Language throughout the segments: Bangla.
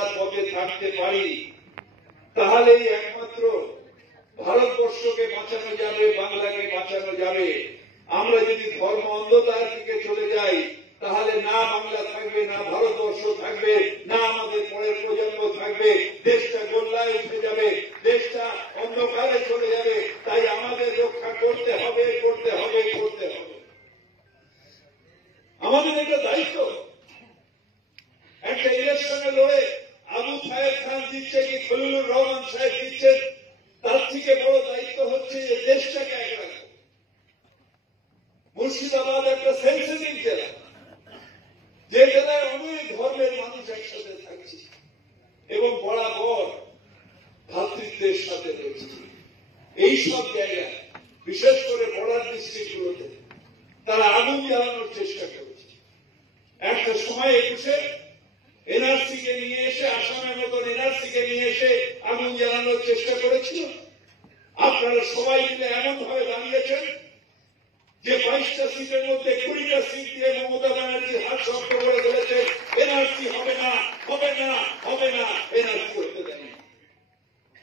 অন্ধকার পথে থাকতে পারি, তাহলেই একমাত্র ভারতবর্ষকে বাঁচানো যাবে, বাংলাকে বাঁচানো যাবে। আমরা যদি ধর্ম অন্ধতার দিকে চলে যাই, তাহলে না বাংলা থাকবে, না ভারতবর্ষ থাকবে, না আমাদের পরের প্রজন্ম থাকবে। দেশটা গোল্লায় উঠে যাবে, দেশটা অন্ধকারে চলে যাবে। তাই আমাদের রক্ষা করতে হবে, করতে হবে, করতে হবে। আমাদের একটা দায়িত্ব। একটা ইলেকশনে লড়ে আবু সাহেব খান জিতছে কি খলিলুর রহমান সাহেব জিতছেন, তার থেকে বড় দায়িত্ব হচ্ছে যে দেশটাকে এক রাখা। মুর্শিদাবাদ একটা সেন্সিটিভ জেলা, যে জেলায় অনেক ধর্মের মানুষ একসাথে থাকছে এবং বরাবর ভ্রাতৃত্বের সাথে রয়েছে। এইসব জায়গায় বিশেষ করে বর্ডার ডিস্ট্রিক্টগুলোতে তারা আগুন জ্বালানোর চেষ্টা করেছে। একটা সময় 21-এ এনআরসি কে নিয়ে এসে, আসামের মতন এনআরসি কে নিয়ে এসে আগুন জ্বালানোর চেষ্টা করেছিল। আপনারা সবাই মিলে এমন ভাবে দাঁড়িয়েছেন যে 22টা সিটের মধ্যে 20টা সিট দিয়ে মমতা ব্যানার্জির হাত শক্ত করে ধরেছে, এনআরসি হবে না, হবে না, হবে না, এনআরসি করতে দেন।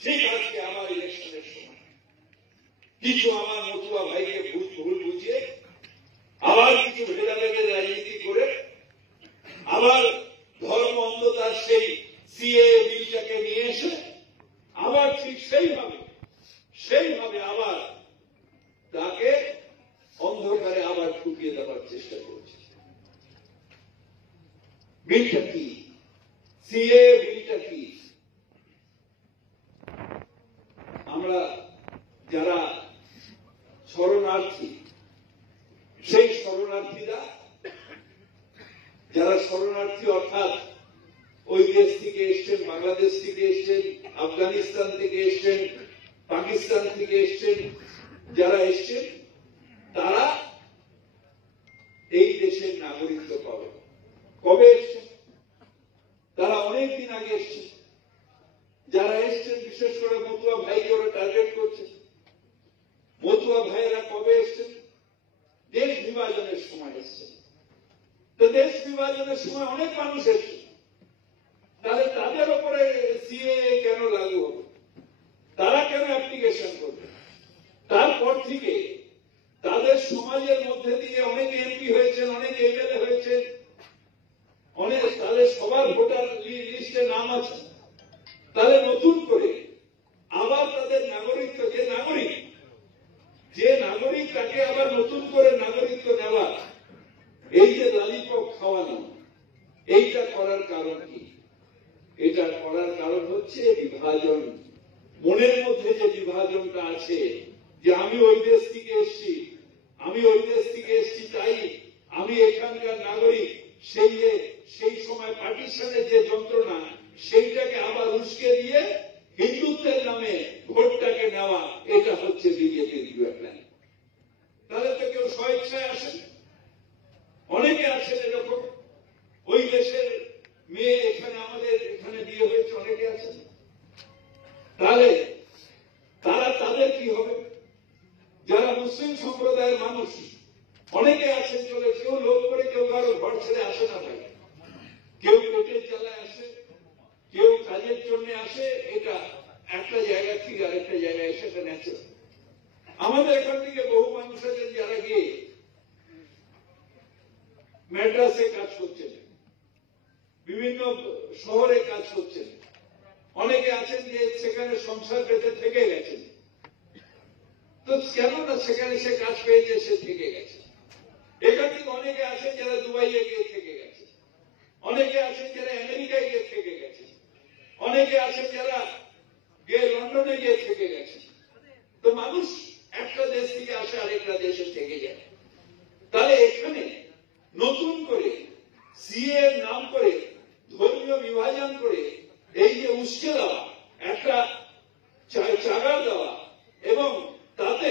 ঠিক আজকে আমার ইলেকশনের সময় কিছু আমার মতুয়া ভাইকে ভুল বুঝিয়ে আবার কিছু ভেদাভেদের রাজনীতি করে আবার ধর্ম অন্ধতার সেই সিএ বিলটাকে নিয়ে এসে আবার ঠিক সেইভাবে আবার তাকে অন্ধকারে আবার ঢুকিয়ে দেওয়ার চেষ্টা করছে। বিলটা কি? সিএ বিলটা কি? আমরা যারা শরণার্থী, সেই শরণার্থীরা যারা শরণার্থী অর্থাৎ ওই দেশ থেকে এসছেন, বাংলাদেশ থেকে এসছেন, আফগানিস্তান থেকে এসছেন, পাকিস্তান থেকে এসছেন, যারা এসছেন তারা এই দেশের নাগরিকত্ব পাবে। কবে এসছেন? তারা অনেকদিন আগে এসছেন। যারা এসছেন বিশেষ করে মতুয়া ভাইকে ওরা টার্গেট করছে। মতুয়া ভাইয়েরা কবে এসছেন? দেশ বিভাজনের সময় এসছেন। তো দেশ বিভাজনের সময় অনেক মানুষ এসছে, তাহলে তাদের উপরে সিএ কেন লাগু হবে? তারা কেন অ্যাপ্লিকেশন করবে? তারপর থেকে তাদের সমাজের মধ্যে দিয়ে অনেক এমপি হয়েছেন, অনেক এমএলএ হয়েছেন, অনেক তাদের সবার ভোটার লিস্টে নাম আছে। তাহলে নতুন করে আবার তাদের নাগরিকত্ব, যে নাগরিক তাকে আবার নতুন করে নাগরিকত্ব দেওয়া, এই যে লালিপপ খাওয়ানো, এইটা করার কারণ কি? এটা করার কারণ হচ্ছে বিভাজন। মনের মধ্যে যে বিভাজনটা আছে যে আমি ওই দেশ থেকে এসছি, তাই আমি এখানকার নাগরিক, সেই সময় পার্টিশনের যে যন্ত্রণা, সেইটাকে আবার উস্কে দিয়ে হিন্দুত্বের নামে ভোটটাকে নেওয়া, এটা হচ্ছে বিজেপির প্ল্যান। তাহলে তো কেউ স্বেচ্ছায় আসেন, অনেকে আছেন এরকম। ওই দেশের মেয়ে এখানে আমাদের এখানে বিয়ে হয়েছে, অনেকে আছেন। তাহলে তাদের কি হবে? যারা মুসলিম সম্প্রদায়ের মানুষ অনেকে আছেন, চলে কেউ লোক করে, কেউ কারো ঘর ছেড়ে আসে না ভাই, কেউ পেটের জ্বালায় আসে, কেউ কাজের জন্য আসে। এটা একটা জায়গা থেকে আরেকটা জায়গায় এসে ন্যাচারাল। আমাদের এখান থেকে বহু মানুষ আছেন যারা গিয়ে ম্যাড্রাসে কাজ করছেন, বিভিন্ন শহরে কাজ করছেন। অনেকে আছেন যে সেখানে সংসার পেতে থেকে গেছেন। তো কেন না সেখানে সে কাজ পেয়েছে, সে থেকে গেছে। এখান থেকে অনেকে আছেন যারা দুবাইয়ে গিয়ে থেকে গেছে, অনেকে আছেন যারা আমেরিকায় গিয়ে থেকে গেছে, অনেকে আছেন যারা গিয়ে লন্ডনে গিয়ে থেকে গেছে। তো মানুষ একটা দেশ থেকে আসে আরেকটা দেশে থেকে যায়। তাহলে এখানে নতুন করে সিএ নাম করে ধর্মীয় বিভাজন করে এই যে উস্কে দেওয়া, একটা চাগার দেওয়া, এবং তাতে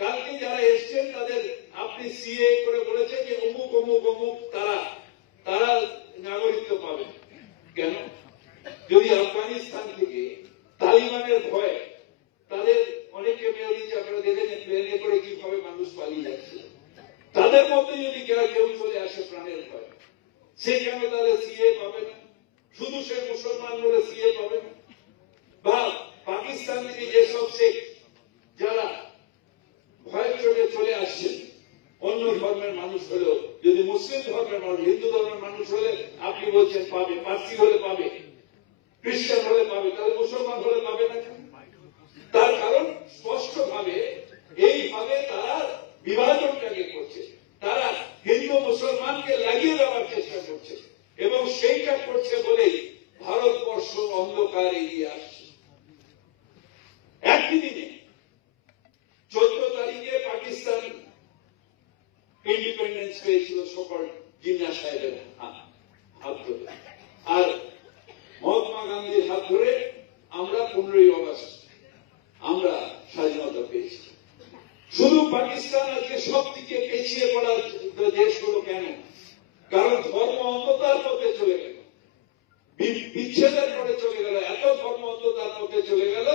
কালকে যারা এসছেন তাদের আপনি সিএ করে বলেছেন যে অমুক অমুক অমুক তারা নাগরিকত্ব পাবে। কেন? যদি আফগানিস্তান থেকে তালিবানের ভয়ে তাদের অনেকে মেয়ে দিচ্ছে, আপনারা দেখেছেন প্লেনে করে কিভাবে মানুষ পালিয়ে যাচ্ছে। তাদের মধ্যে যদি কেউ চলে আসে প্রাণের ভয়, সে কেন তাদের সিএ পাবে না? শুধু সে মুসলমান বলে সিএ পাবে না, বা পাকিস্তান থেকে যেসব শেখ যারা ভয়ের চোটে চলে আসছেন, অন্য ধর্মের মানুষ হলেও, যদি মুসলিম ধর্মের মানুষ, হিন্দু ধর্মের মানুষ হলে আপনি বলছেন পাবে, পার্সি হলে পাবে, খ্রিস্টান হলে পাবে, তাহলে মুসলমান হলে পাবে না কেন? তার কারণ স্পষ্ট ভাবে এইভাবে তারা বিভাজনটাকে করছে, তারা হিন্দু মুসলমানকে লাগিয়ে দেওয়ার চেষ্টা করছে, এবং সেইটা করছে বলেই ভারতবর্ষ অন্ধকার এগিয়ে আসছে। একই দিনে 14 তারিখে পাকিস্তান ইন্ডিপেন্ডেন্স পেয়েছিল সকল জিন্না সাহেবের হাত ধরে, আর মহাত্মা গান্ধীর হাত ধরে আমরা 15ই আগস্ট আমরা স্বাধীনতা পেয়েছি। শুধু পাকিস্তান আজকে সব দিকে পেছিয়ে পড়া দেশ হলো কেন? কারণ ধর্ম অন্ধতার পথে চলে গেল, বিচ্ছেদের পথে চলে গেল, এত ধর্ম অন্ধতার পথে চলে গেল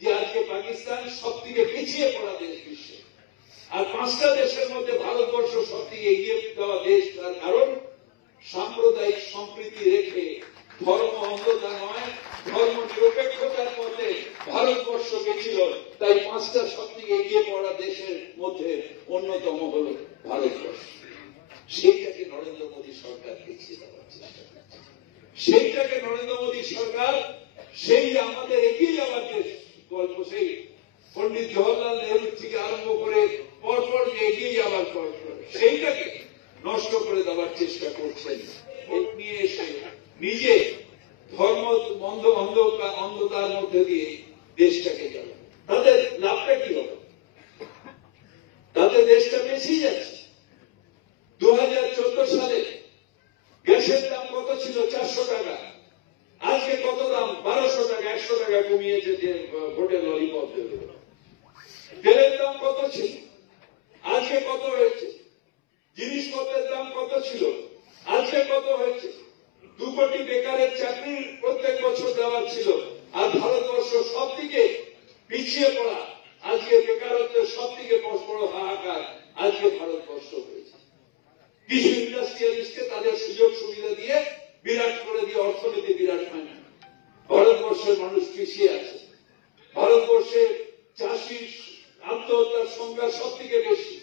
যে আজকে পাকিস্তান সব দিকে পিছিয়ে পড়া দেশ বিশ্বে। আর 5টা দেশের মধ্যে ভারতবর্ষ সব থেকে এগিয়ে যাওয়া দেশ। তার কারণ সাম্প্রদায়িক সম্প্রীতি রেখে ধর্ম অন্ধতা নয়, ধর্ম নিরপেক্ষতার মধ্যে ভারতবর্ষ গেছিল। তাই 5টা সব থেকে এগিয়ে পড়া দেশের মধ্যে অন্যতম হল ভারতবর্ষ। সেইটাকে নরেন্দ্র মোদী সরকার পিছিয়ে দেওয়ার চেষ্টা করছে। সেইটাকে নরেন্দ্র মোদী সরকার সেই আমাদের এগিয়ে যাওয়ার যে গল্প, সেই পন্ডিত জওহরলাল নেহরু থেকে আরম্ভ করে পরপর যে এগিয়ে যাওয়ার গল্প, সেইটাকে নষ্ট করে দেওয়ার চেষ্টা করছেন। নিয়ে এসে নিজে ধর্ম অন্ধতার মধ্যে দিয়ে দেশটাকে গেল। তাদের লাভটা কি হবে? তাতে দেশটা পেছিয়ে যাচ্ছে। 2014 সালে গ্যাসের দাম কত ছিল? 400 টাকা। আজকে কত দাম? 1200 টাকা, 100 টাকা কমিয়েছে যে ভোটে ললিপপ দেবে। তেলের দাম কত ছিল? আজকে কত হয়েছে? জিনিসপত্রের দাম কত ছিল? আজকে কত হয়েছে? 2 কোটি বেকারের চাকরি প্রত্যেক বছর দেওয়ার ছিল, আর ভারতবর্ষ সব দিকে পিছিয়ে পড়া, আজকে বেকারত্বের সব থেকে বড় হাহাকার আজকে ভারতবর্ষ হয়েছে। কিছু ইন্ডাস্ট্রিয়ালিস্টকে তাদের সুযোগ সুবিধা দিয়ে বিরাট করে দিয়ে অর্থনীতি বিরাট হয় না। ভারতবর্ষের মানুষ পিছিয়ে আছে। ভারতবর্ষের চাষির আত্মহত্যার সংখ্যা সব থেকে বেশি।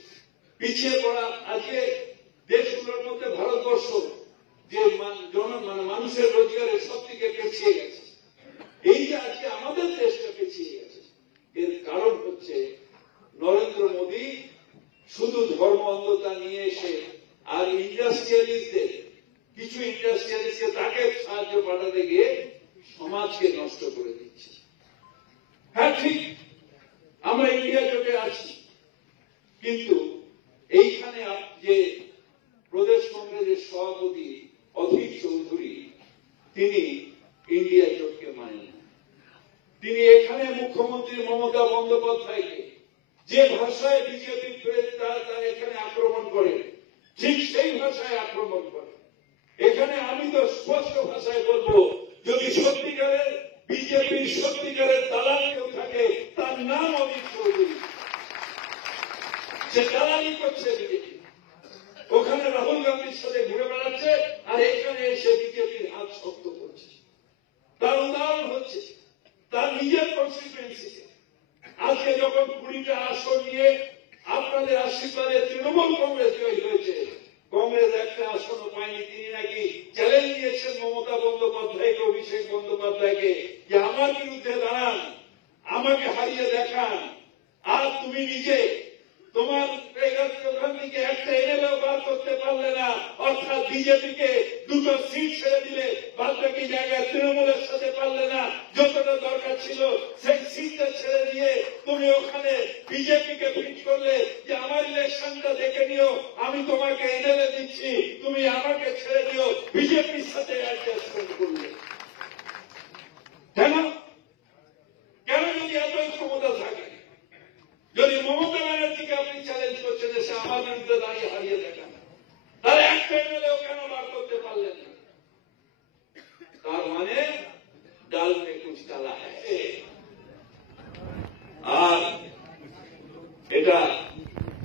পিছিয়ে পড়া আজকে দেশগুলোর মধ্যে ভারতবর্ষ যে মানুষের রোজগারের সব থেকে পিছিয়ে গেছে। এই যে আজকে আমাদের দেশটা পিছিয়ে গেছে, এর কারণ হচ্ছে নরেন্দ্র মোদী শুধু ধর্ম অন্ধতা নিয়ে এসে আর ইন্ডাস্ট্রিয়ালিস্টদের, কিছু ইন্ডাস্ট্রিয়ালিস্টকে তাকে সাহায্য পাঠাতে গিয়ে সমাজকে নষ্ট করে দিচ্ছে। হ্যাঁ ঠিক, আমরা ইন্ডিয়া জোটে আছি, কিন্তু এইখানে যে প্রদেশ কংগ্রেসের সভাপতি অধীর চৌধুরী, তিনি ইন্ডিয়া জোটকে মানেন না। তিনি এখানে মুখ্যমন্ত্রী মমতা বন্দ্যোপাধ্যায়কে যে ভাষায় বিজেপি তারা এখানে আক্রমণ করে, ঠিক সেই ভাষায় আক্রমণ করে। এখানে আমি তো স্পষ্ট ভাষায় বলবো, যদি সত্যিকারের বিজেপির সত্যিকারের দালাল কেউ থাকে, তার নাম অধীর চৌধুরী। সে দালালি করছে বিজেপি, ওখানে রাহুল গান্ধীর সাথে ঘুরে বেড়াচ্ছে, আর এখানে এসে বিজেপির হাত শক্ত করছে। তার উদাহরণ হচ্ছে তার নিজের কনস্টিটুয়েন্সিতে আজকে যখন 20টা আসন নিয়ে আপনাদের আশীর্বাদে তৃণমূল কংগ্রেস জয় হয়েছে, কংগ্রেস একটা আসনও পায়নি। তিনি নাকি চ্যালেঞ্জ দিয়েছেন মমতা বন্দ্যোপাধ্যায়কে, অভিষেক বন্দ্যোপাধ্যায়কে, যে আমার বিরুদ্ধে দাঁড়ান, আমাকে হারিয়ে দেখান। আর তুমি নিজে তোমার ওখান থেকে একটা এমএলএ বার করতে পারলে না, অর্থাৎ বিজেপিকে 2টো সিট ছেড়ে দিলে, বাদ বাকি জায়গায় তৃণমূলের সাথে পারলে না। যতটা দরকার ছিল সেই সিটটা ছেড়ে দিয়ে তুমি ওখানে বিজেপিকে ফিট করলে, যে আমার ইলেকশনটা দেখে নিও, আমি তোমাকে এমএলএ দিচ্ছি, তুমি আমাকে ছেড়ে দিও, বিজেপির সাথে অ্যাডজাস্টমেন্ট করলে। কেন? কেন? যদি এতই ক্ষমতা থাকে, যদি মমতা ব্যানার্জিকে আপনি চ্যালেঞ্জ করছেন এসে আমার বিরুদ্ধে দাঁড়িয়ে হারিয়ে দেখান, তাহলে একটা এমএলএও কেন বার করতে পারলেন না? তার মানে ডাল মে কুছ কালা হ্যায়। আর এটা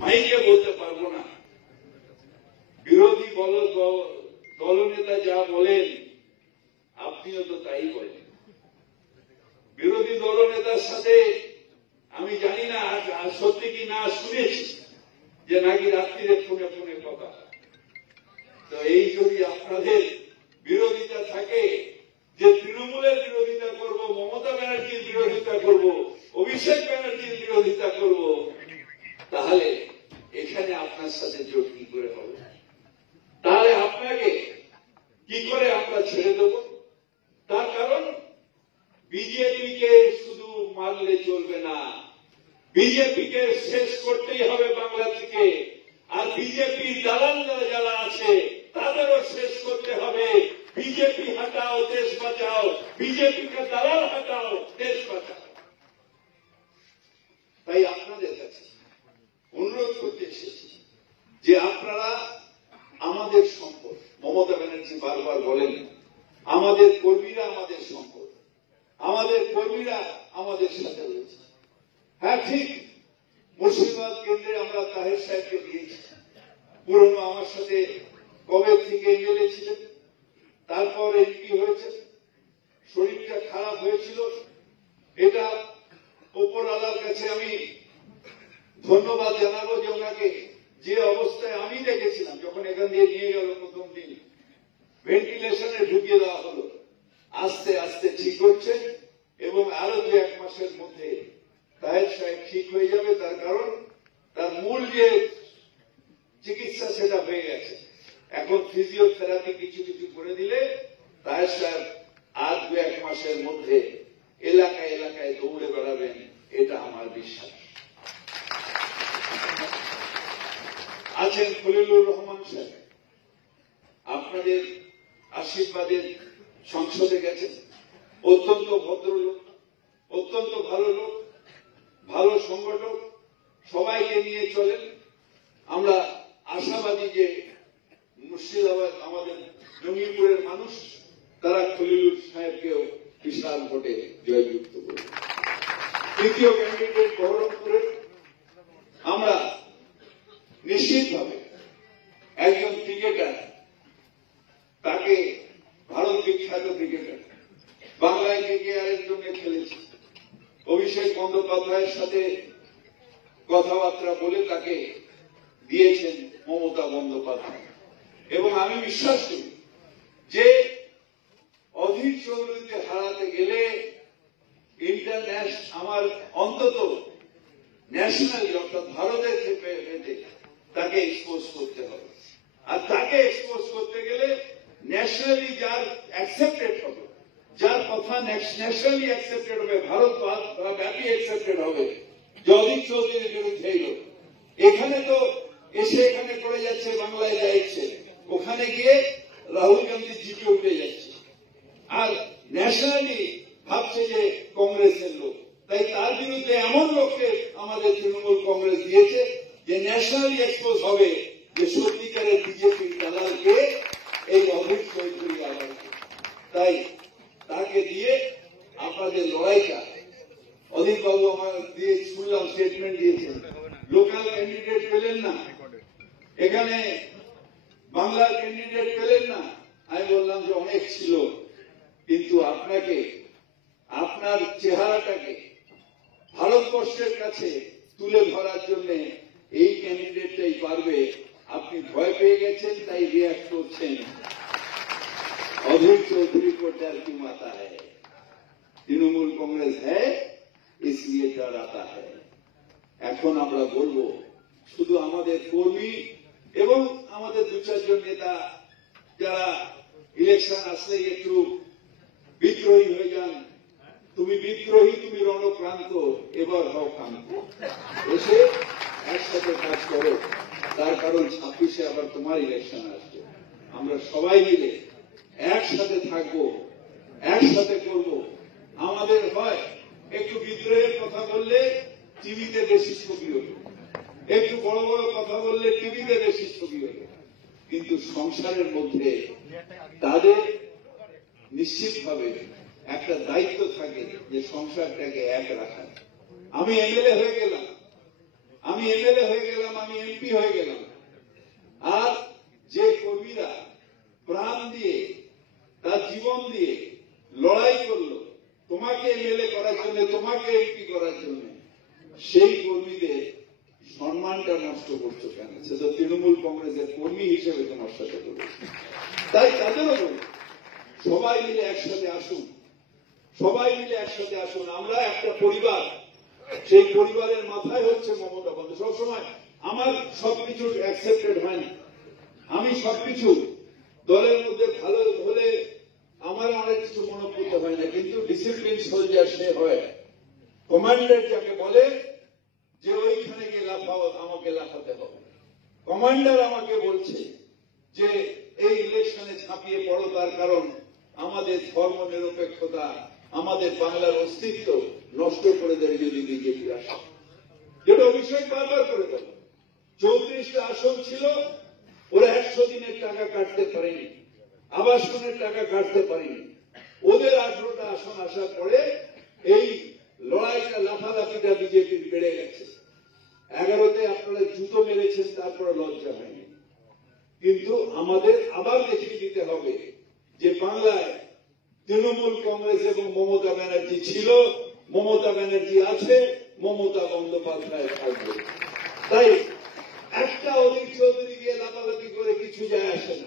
মাইকে বলতে পারবো না, বিরোধী দলনেতা যা বলেন, আপনি আপনিও তো তাই বলেন। বিরোধী দল নেতার সাথে আমি জানি না সত্যি কি না শুনেছি যে নাকি রাত্রিরে ফোনে ফোনে কথা। তো এই যদি আপনাদের বিরোধিতা থাকে যে তৃণমূলের বিরোধিতা করব, মমতা ব্যানার্জির বিরোধিতা করব, অভিষেক ব্যানার্জির বিরোধিতা করব, তাহলে এখানে আপনার সাথে জোট কি করে হবে? তাহলে আপনাকে কি করে আমরা ছেড়ে দেব? তার কারণ বিজেপিকে শুধু মারলে চলবে না, বিজেপিকে শেষ করতেই হবে বাংলা থেকে। আর বিজেপি দালাল যারা আছে তাদেরও শেষ করতে হবে। বিজেপি হটাও দেশ বাঁচাও, বিজেপি কে দালাল হটাও দেশ বাঁচাও। তাই আপনাদের কাছে অনুরোধ করতে এসেছি যে আপনারা আমাদের সম্পদ। মমতা ব্যানার্জি বারবার বলেন আমাদের কর্মীরা আমাদের সম্পদ, আমাদের কর্মীরা আমাদের সাথে রয়েছে। হ্যাঁ ঠিক, মুর্শিদাবাদ কেন্দ্রে আমরা তাহের সাহেবকে দিয়েছি। পুরনো আমার সাথে কবে থেকে এমএলএ ছিলেন, তারপর এমপি হয়েছে, শরীরটা খারাপ হয়েছিল। এটা ওপরওয়ালার কাছে আমি ধন্যবাদ জানাবো যে ওনাকে যে অবস্থায় আমি দেখেছিলাম যখন এখান দিয়ে নিয়ে গেল প্রথম দিন, ভেন্টিলেশনে ঢুকিয়ে দেওয়া হলো, আস্তে আস্তে ঠিক হচ্ছে এবং আরো 2-1 মাসের মধ্যে তাহের সাহেব ঠিক হয়ে যাবে। তার কারণ তার মূল যে চিকিৎসা সেটা হয়ে গেছে। এখন ফিজিওথেরাপি কিছু কিছু করে দিলে তাহের সাহেব আর 2-1 মাসের মধ্যে এলাকায় এলাকায় দৌড়ে বেড়াবেন, এটা আমার বিশ্বাস। আছেন খলিলুর রহমান সাহেব, আপনাদের আশীর্বাদের সংসদে গেছেন। অত্যন্ত ভদ্রলোক, অত্যন্ত ভালো লোক, ভালো সংগঠক, সবাইকে নিয়ে চলেন। আমরা আশাবাদী যে মুর্শিদাবাদ আমাদের জঙ্গিপুরের মানুষ তারা খলিলুর সাহেবকেও বিশাল ভোটে জয়যুক্ত করবে। তৃতীয় ক্যান্ডিডেট বহরমপুরের আমরা নিশ্চিতভাবে একজন ক্রিকেটার, তাকে ভারত বিখ্যাত ক্রিকেটার, বাংলায় কেকেআরের জন্য খেলেছে, অভিষেক বন্দ্যোপাধ্যায়ের সাথে কথাবার্তা বলে তাকে দিয়েছেন মমতা বন্দ্যোপাধ্যায়। এবং আমি বিশ্বাস করি যে অধীর চৌধুরীকে হারাতে গেলে ইন্টারন্যাশনাল আমার অন্তত ন্যাশনাল অর্থাৎ ভারতের থেকে তাকে এক্সপোজ করতে হবে। আর তাকে এক্সপোজ করতে গেলে ন্যাশনালি যার অ্যাকসেপ্টেড হবে, যার কথা ন্যাশনালি অ্যাকসেপ্টেড হবে, ভারত ব্যাপী অ্যাকসেপ্টেড হবে, যে অধীর চৌধুরীর বিরুদ্ধে এখানে তো এসে এখানে করে যাচ্ছে, বাংলায় যাচ্ছে, ওখানে গিয়ে রাহুল গান্ধী জিতে উঠে যাচ্ছে। আর ন্যাশনালি ভাবছে যে কংগ্রেসের লোক, তাই তার বিরুদ্ধে এমন লোককে আমাদের তৃণমূল কংগ্রেস দিয়েছে যে ন্যাশনালি এক্সপোজ হবে যে সত্যিকারের বিজেপির দালালকে এই অধীর চৌধুরী আবার। তাই তাকে দিয়ে আপনাদের লড়াইটা, অধীর বাবু আমার দিয়ে শুনলাম স্টেটমেন্ট দিয়েছেন, লোকাল ক্যান্ডিডেট পেলেন না, এখানে বাংলার ক্যান্ডিডেট পেলেন না। আমি বললাম যে অনেক ছিল, কিন্তু আপনাকে, আপনার চেহারাটাকে ভারতবর্ষের কাছে তুলে ধরার জন্য এই ক্যান্ডিডেটটাই পারবে। আপনি ভয় পেয়ে গেছেন, তাই রিয়াক্ট করছেন। অধীর চৌধুরী को डर क्यों आता है? তৃণমূল কংগ্রেস है इसलिए डर आता है। এখন আমরা বলবো শুধু আমাদের কর্মী এবং আমাদের 2-4 জন নেতা যারা ইলেকশন আসলে একটু বিদ্রোহী হয়ে যান, তুমি বিদ্রোহী, তুমি রণক্রান্ত, এবার হও ক্রান্ত, এসে একসাথে কাজ করো। তার কারণ 26-এ আবার তোমার ইলেকশন আসবে। আমরা সবাই মিলে একসাথে থাকবো, একসাথে করব। আমাদের হয় একটু বিদ্রোহের কথা বললে টিভিতে বেশি ছবি হলো, একটু বড় বড় কথা বললে টিভিতে বেশি ছবি হলো, কিন্তু সংসারের মধ্যে তাদের নিশ্চিতভাবে একটা দায়িত্ব থাকে যে সংসারটাকে এক রাখা। আমি এমএলএ হয়ে গেলাম, আমি এমপি হয়ে গেলাম, আর যে কর্মীরা প্রাণ দিয়ে, তার জীবন দিয়ে লড়াই করলো তোমাকে এমএলএ করার জন্য, তোমাকে এমপি করার জন্য, সেই কর্মীদের সম্মানটা নষ্ট করছো কেন? সে তো তৃণমূল কংগ্রেসের কর্মী হিসেবে তোমার সাথে করেছে। তাই তাদেরও বলি, সবাই মিলে একসাথে আসুন, সবাই মিলে একসাথে আসুন। আমরা একটা পরিবার, সেই পরিবারের মাথায় হচ্ছে মমতা বন্দ্যোপাধ্যায়। সবসময় আমার সবকিছু অ্যাকসেপ্টেড হয় না, আমি সবকিছু দলের মধ্যে ভালো হলে আমার অনেক কিছু মনে করতে হয় না, কিন্তু ডিসিপ্লিন সোলজার সে হয়, কমান্ডার যাকে বলে যে ওইখানে গিয়ে লাফাও, আমাকে লাফাতে হবে। কমান্ডার আমাকে বলছে যে এই ইলেকশনে ঝাঁপিয়ে পড়ো, তার কারণ আমাদের ধর্ম নিরপেক্ষতা, আমাদের বাংলার অস্তিত্ব নষ্ট করে দেয় যদি বিজেপি আসে। যেটা অভিষেক বারবার করে দেবে। 34টা আসন ছিল, ওরা 100 দিনের টাকা কাটতে পারেনি, আবাসনের টাকা কাটতে পারেনি। ওদের 18টা আসন আসার পরে এই লড়াইটা, লাফালাফিটা বিজেপির বেড়ে গেছে। 11তে আপনারা জুতো মেরেছেন, তারপরে লজ্জা হয়নি। কিন্তু আমাদের আবার দেখিয়ে দিতে হবে যে বাংলায় তৃণমূল কংগ্রেস এবং মমতা ব্যানার্জি ছিল, মমতা ব্যানার্জি আছে, মমতা বন্দ্যোপাধ্যায় থাকবে। তাই একটা অধীর চৌধুরী গিয়ে লাফালাফি করে কিছু যায় আসে না।